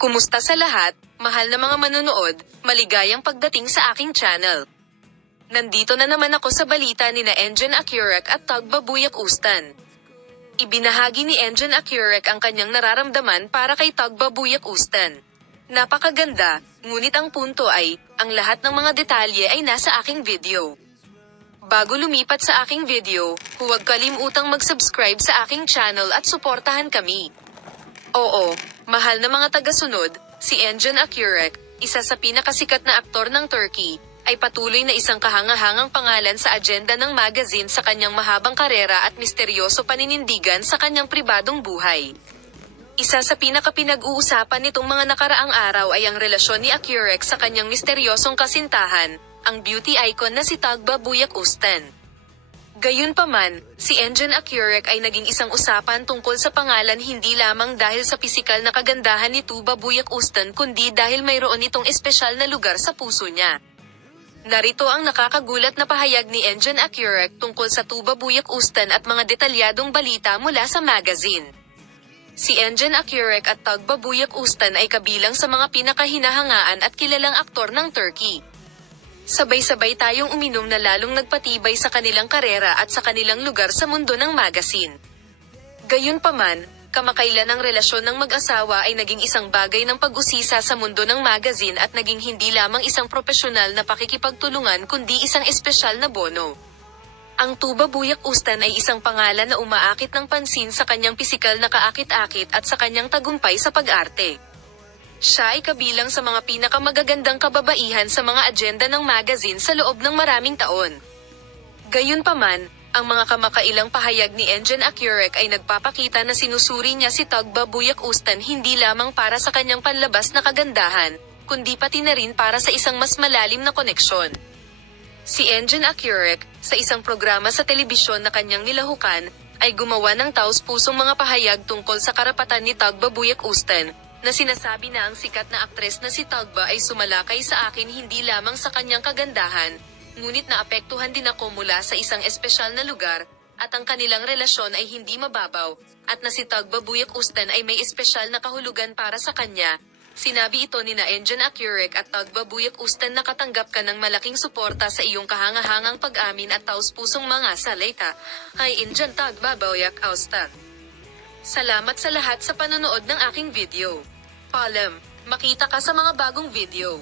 Kumusta sa lahat, mahal na mga manonood, maligayang pagdating sa aking channel. Nandito na naman ako sa balita ni na Enjen Akyurek at Tug Babuyak Ustan. Ibinahagi ni Enjen Akyurek ang kanyang nararamdaman para kay Tug Babuyak Ustan. Napakaganda, ngunit ang punto ay, ang lahat ng mga detalye ay nasa aking video. Bago lumipat sa aking video, huwag kalimutang mag-subscribe sa aking channel at suportahan kami. Oo, mahal na mga tagasunod, si Enjen Akyurek, isa sa pinakasikat na aktor ng Turkey, ay patuloy na isang kahangahangang pangalan sa agenda ng magazine sa kanyang mahabang karera at misteryoso paninindigan sa kanyang pribadong buhay. Isa sa pinakapinag-uusapan nitong mga nakaraang araw ay ang relasyon ni Akyurek sa kanyang misteryosong kasintahan, ang beauty icon na si Tug Babuyak Ustan. Gayunpaman, si Enjen Akyurek ay naging isang usapan tungkol sa pangalan hindi lamang dahil sa pisikal na kagandahan ni Tug Babuyak Ustan kundi dahil mayroon itong espesyal na lugar sa puso niya. Narito ang nakakagulat na pahayag ni Enjen Akyurek tungkol sa Tug Babuyak Ustan at mga detalyadong balita mula sa magazine. Si Enjen Akyurek at Tug Babuyak Ustan ay kabilang sa mga pinakahinahangaan at kilalang aktor ng Turkey. Sabay-sabay tayong uminom na lalong nagpatibay sa kanilang karera at sa kanilang lugar sa mundo ng magazine. Gayunpaman, kamakailan ang relasyon ng mag-asawa ay naging isang bagay ng pag-usisa sa mundo ng magazine at naging hindi lamang isang propesyonal na pakikipagtulungan kundi isang espesyal na bono. Ang Tug Babuyak Ustan ay isang pangalan na umaakit ng pansin sa kanyang pisikal na kaakit-akit at sa kanyang tagumpay sa pag-arte. Siya ay kabilang sa mga pinakamagagandang kababaihan sa mga agenda ng magazine sa loob ng maraming taon. Gayunpaman, ang mga kamakailang pahayag ni Enjen Akyurek ay nagpapakita na sinusuri niya si Tug Babuyak Ustan hindi lamang para sa kanyang panlabas na kagandahan, kundi pati na rin para sa isang mas malalim na koneksyon. Si Enjen Akyurek, sa isang programa sa telebisyon na kanyang nilahukan, ay gumawa ng taos-pusong mga pahayag tungkol sa karapatan ni Tug Babuyak Ustan, na sinasabi na ang sikat na aktres na si Tugba ay sumalakay sa akin hindi lamang sa kanyang kagandahan, ngunit naapektuhan din ako mula sa isang espesyal na lugar, at ang kanilang relasyon ay hindi mababaw, at na si Tug Babuyak Ustan ay may espesyal na kahulugan para sa kanya. Sinabi ito ni na Enjen Akyurek at Tug Babuyak Ustan na katanggap ka ng malaking suporta sa iyong kahangahangang pag-amin at taos-pusong mga salita. Hi Enjen Tug Babuyak Ustan. Salamat sa lahat sa panonood ng aking video. Paalam, makita ka sa mga bagong video.